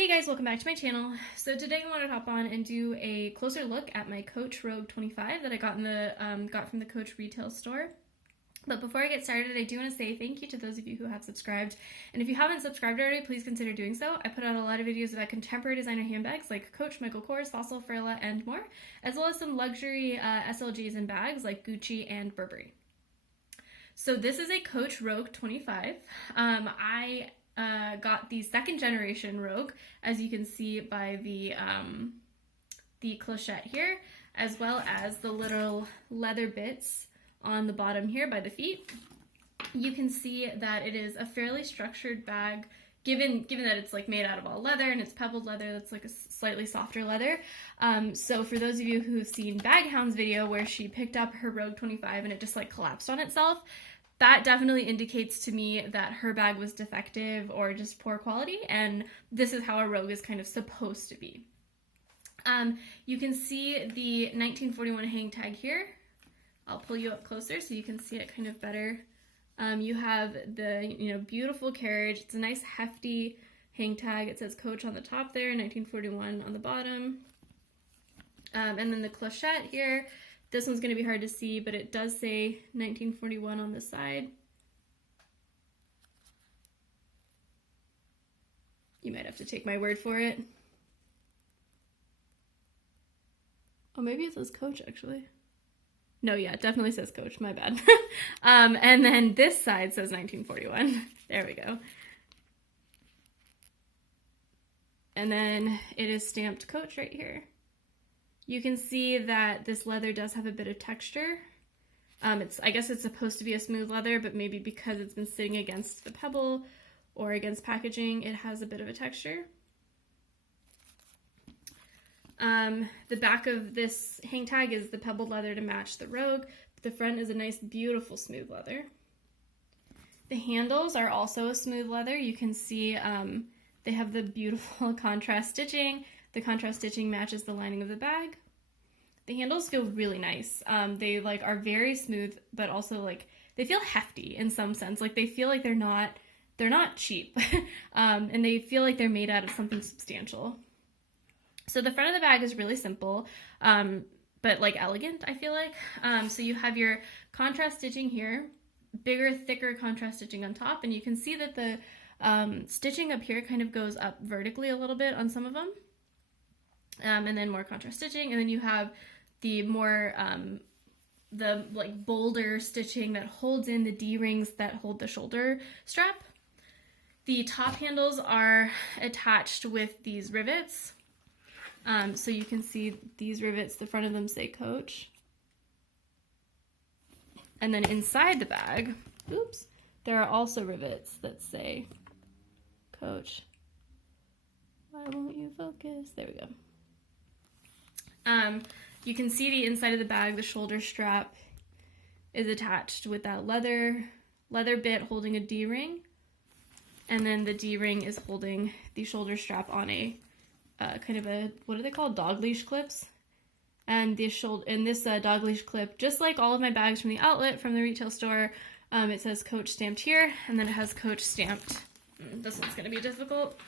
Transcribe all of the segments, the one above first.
Hey guys, welcome back to my channel. So today I wanted to hop on and do a closer look at my Coach Rogue 25 that I got from the Coach retail store. But before I get started, I do want to say thank you to those of you who have subscribed. And if you haven't subscribed already, please consider doing so. I put out a lot of videos about contemporary designer handbags like Coach, Michael Kors, Fossil, Farilla, and more, as well as some luxury SLGs and bags like Gucci and Burberry. So this is a Coach Rogue 25. I got the second generation Rogue, as you can see by the clochette here, as well as the little leather bits on the bottom here by the feet. You can see that it is a fairly structured bag, given that it's like made out of all leather and it's pebbled leather. That's like a slightly softer leather. So for those of you who've seen Baghound's video where she picked up her Rogue 25 and it just like collapsed on itself, that definitely indicates to me that her bag was defective or just poor quality, and this is how a Rogue is kind of supposed to be. You can see the 1941 hang tag here. I'll pull you up closer so you can see it kind of better. You have the beautiful carriage. It's a nice hefty hang tag. It says Coach on the top there, 1941 on the bottom. And then the clochette here. This one's going to be hard to see, but it does say 1941 on the side. You might have to take my word for it. Oh, maybe it says Coach, actually. No, yeah, it definitely says Coach, my bad. And then this side says 1941. There we go. And then it is stamped Coach right here. You can see that this leather does have a bit of texture. I guess it's supposed to be a smooth leather, but maybe because it's been sitting against the pebble or against packaging, it has a bit of a texture. The back of this hang tag is the pebbled leather to match the Rogue. The front is a nice, beautiful smooth leather. The handles are also a smooth leather. You can see they have the beautiful contrast stitching. The contrast stitching matches the lining of the bag. The handles feel really nice. They are very smooth, but also they feel hefty in some sense. Like they feel like they're not cheap, and they feel like they're made out of something substantial. So the front of the bag is really simple, but elegant, I feel like. So you have your contrast stitching here, bigger, thicker contrast stitching on top, and you can see that the stitching up here kind of goes up vertically a little bit on some of them. And then more contrast stitching, and then you have the more bolder stitching that holds in the D-rings that hold the shoulder strap. The top handles are attached with these rivets, so you can see these rivets, the front of them say Coach. And then inside the bag, oops, there are also rivets that say Coach. Why won't you focus? There we go. You can see the inside of the bag, the shoulder strap is attached with that leather bit holding a D-ring, and then the D-ring is holding the shoulder strap on a kind of a, what are they called, dog leash clips. And this dog leash clip, just like all of my bags from the outlet, from the retail store, it says Coach stamped here, and then it has Coach stamped. This one's going to be difficult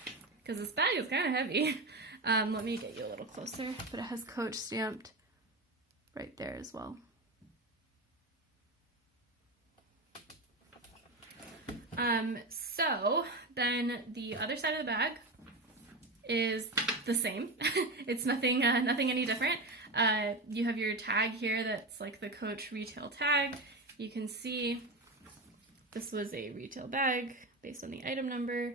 because this bag is kind of heavy. Let me get you a little closer, but it has Coach stamped right there as well. So then the other side of the bag is the same. It's nothing any different. You have your tag here that's like the Coach retail tag. You can see this was a retail bag based on the item number.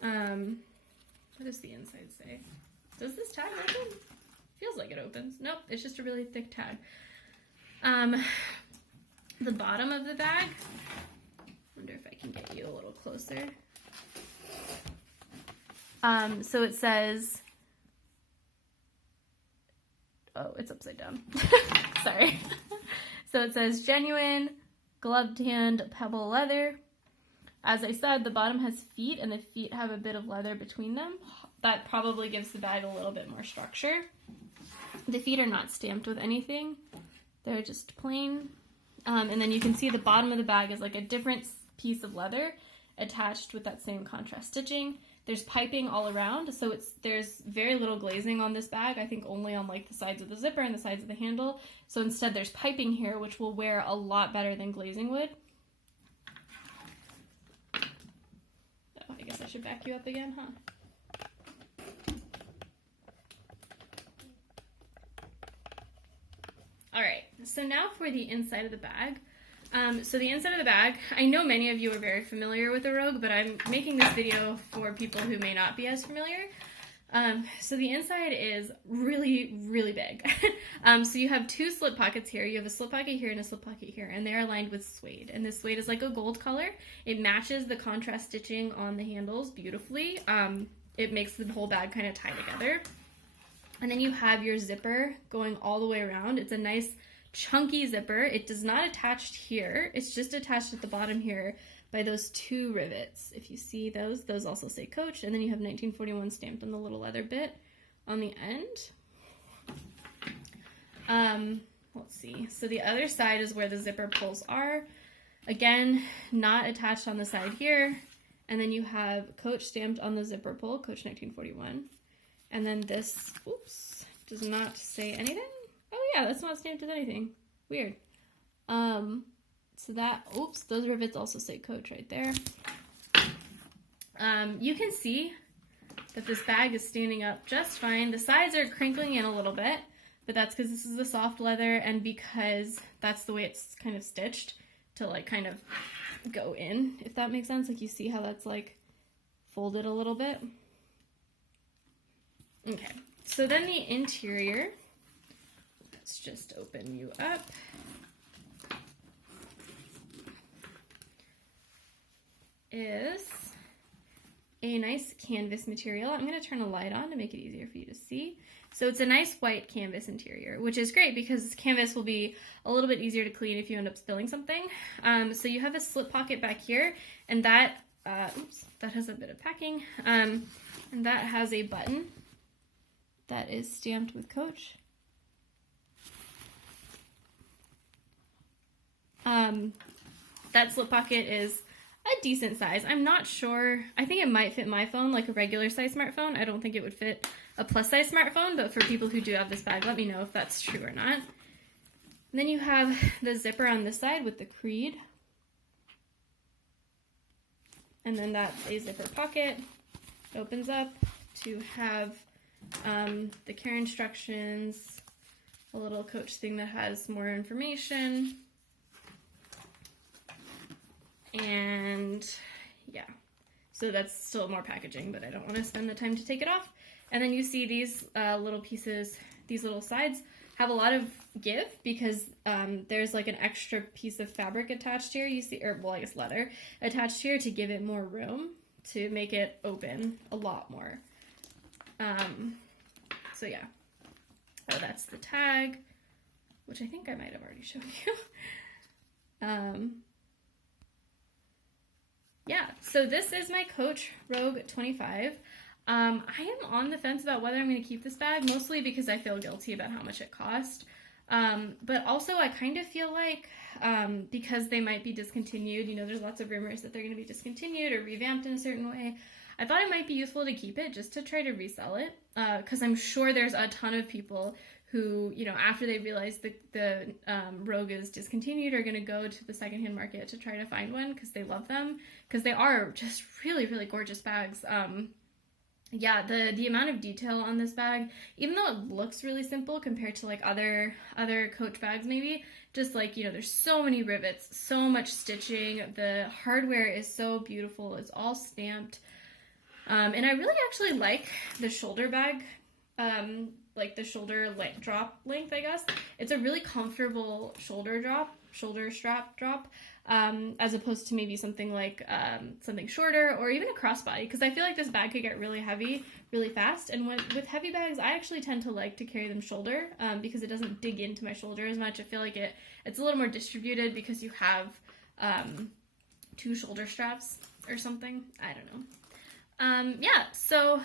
What does the inside say? Does this tag open? Feels like it opens. Nope, it's just a really thick tag. The bottom of the bag, wonder if I can get you a little closer. So it says, oh, it's upside down. Sorry. So it says genuine, gloved hand, pebble leather. As I said, the bottom has feet, and the feet have a bit of leather between them. That probably gives the bag a little bit more structure. The feet are not stamped with anything. They're just plain. And then you can see the bottom of the bag is like a different piece of leather. attached with that same contrast stitching. There's piping all around, so there's very little glazing on this bag. I think only on like the sides of the zipper and the sides of the handle. So instead there's piping here, which will wear a lot better than glazing would. Oh, I guess I should back you up again, huh? All right, so now for the inside of the bag. So the inside of the bag, I know many of you are very familiar with the Rogue, but I'm making this video for people who may not be as familiar. So the inside is really, really big. So you have two slip pockets here. You have a slip pocket here and a slip pocket here, and they're aligned with suede. And this suede is like a gold color. It matches the contrast stitching on the handles beautifully. It makes the whole bag kind of tie together. And then you have your zipper going all the way around. It's a nice chunky zipper. It does not attach here. It's just attached at the bottom here by those two rivets. If you see those also say Coach, and then you have 1941 stamped on the little leather bit on the end. Let's see. So the other side is where the zipper pulls are. Again, not attached on the side here. And then you have Coach stamped on the zipper pull, Coach 1941. And then this, oops, does not say anything. Oh yeah, that's not stamped with anything. Weird. So that, oops, those rivets also say Coach right there. You can see that this bag is standing up just fine. The sides are crinkling in a little bit, but that's because this is a soft leather and because that's the way it's kind of stitched to like kind of go in, if that makes sense. Like you see how that's like folded a little bit. Okay, so then the interior, let's just open you up. Is a nice canvas material. I'm going to turn a light on to make it easier for you to see. So it's a nice white canvas interior, which is great because canvas will be a little bit easier to clean if you end up spilling something. So you have a slip pocket back here, and that, oops, that has a bit of packing, and that has a button that is stamped with Coach. That slip pocket is a decent size. I'm not sure. I think it might fit my phone, like a regular size smartphone. I don't think it would fit a plus size smartphone, but for people who do have this bag, let me know if that's true or not. And then you have the zipper on this side with the Creed. And then that's a zipper pocket. It opens up to have the care instructions, a little Coach thing that has more information. And yeah, so that's still more packaging, but I don't want to spend the time to take it off. And then you see these little pieces, these little sides have a lot of give because there's like an extra piece of fabric attached here. You see, or well, I guess leather attached here to give it more room to make it open a lot more. So yeah, oh, that's the tag, which I think I might have already shown you. Yeah, so this is my Coach Rogue 25. I am on the fence about whether I'm going to keep this bag, mostly because I feel guilty about how much it cost. But also I kind of feel like because they might be discontinued, you know, there's lots of rumors that they're going to be discontinued or revamped in a certain way. I thought it might be useful to keep it just to try to resell it, because I'm sure there's a ton of people who, you know, after they realize the Rogue is discontinued are going to go to the secondhand market to try to find one because they love them, because they are just really, really gorgeous bags. Yeah, the amount of detail on this bag, even though it looks really simple compared to like other Coach bags maybe, just like, you know, there's so many rivets, so much stitching, the hardware is so beautiful, it's all stamped. And I really actually like the shoulder bag, like the shoulder drop length, I guess. It's a really comfortable shoulder strap drop, as opposed to maybe something like something shorter or even a crossbody, because I feel like this bag could get really heavy really fast. And with heavy bags, I actually tend to like to carry them shoulder, because it doesn't dig into my shoulder as much. I feel like it's a little more distributed because you have two shoulder straps or something. I don't know. Yeah, so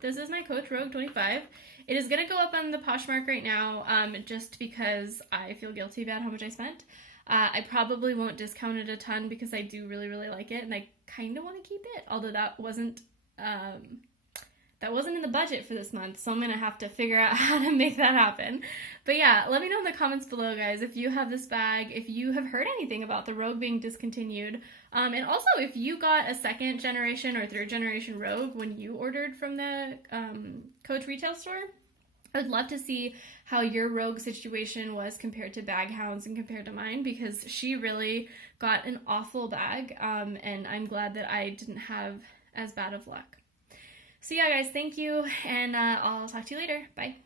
this is my Coach Rogue 25. It is going to go up on the Poshmark right now, just because I feel guilty about how much I spent. I probably won't discount it a ton because I do really, really like it, and I kind of want to keep it, although that wasn't in the budget for this month, so I'm going to have to figure out how to make that happen. But yeah, let me know in the comments below, guys, if you have this bag, if you have heard anything about the Rogue being discontinued, and also if you got a second generation or third generation Rogue when you ordered from the Coach retail store. I would love to see how your Rogue situation was compared to Bag Hound's and compared to mine, because she really got an awful bag, and I'm glad that I didn't have as bad of luck. So yeah, guys, thank you, and I'll talk to you later. Bye.